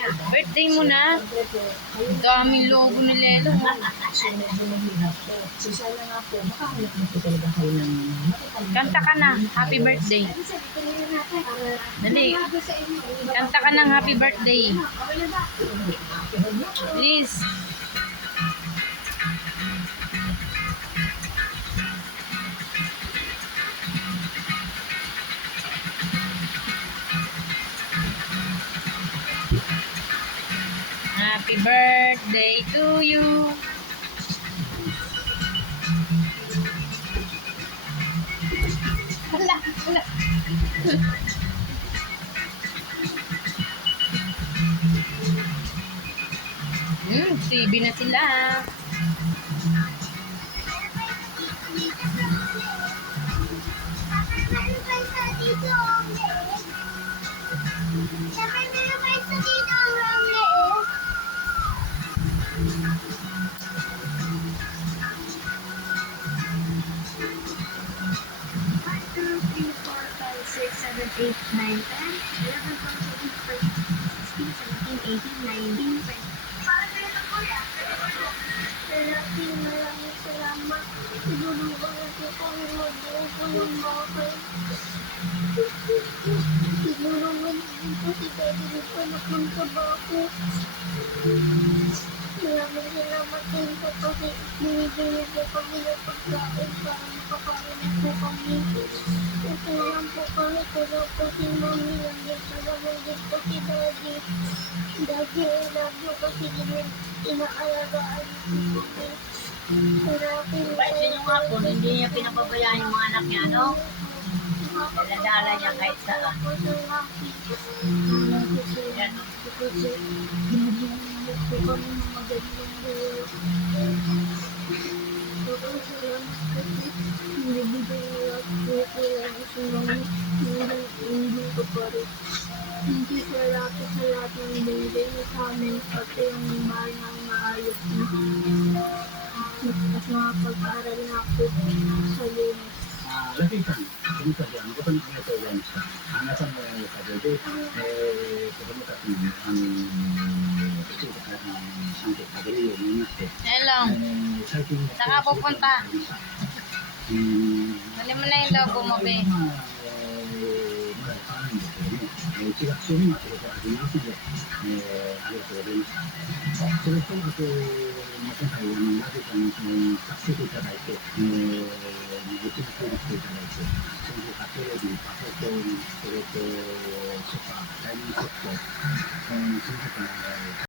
Birthday mo na. Daming logo ni Lelo. Kanta ka na. Happy birthday. Dali. Kanta ka ng happy birthday. Please. Happy birthday to you. Hala, hala. TV na sila. Maraming salamat. Tinulungan niyo po ang mabuo po ng mga kayo. Tinulungan niyo po si Daddy nito na magtrabaho. Maraming salamat din po kasi binibigyan po kami ng pagkain para makakain na po kami. Okay lang po kami pero po si Mami nandiyan pa naman din po si Daddy. Daddy, I love you kasi inaalagaan niyo po kami. Bait niyo nga po, hindi niya pinapabayaan yung mga anak niya, no? Daladala niya kahit saan. Yan. Hindi sa lahat ng binigay mo sa amin pati yung mahal ng maayos mo. At makapag-aral na ako sa lunes. ラフィーさん、君たち誠にありがとうございました。皆さんのおかげで、子供たちにきちんとちゃんと食べれるようになりまして、Hello. 最近の Saka pupunta. Mali mo na yung logo mo, be. まだ買わないんですけども、1月中にまたこれ始めますので、ありがとうございました。それと、あと、今回、ラフィーさんに助けていただいて、うちに協力していただいて、その他テレビ、パソコン、それとソファー、ダイニングセット、その他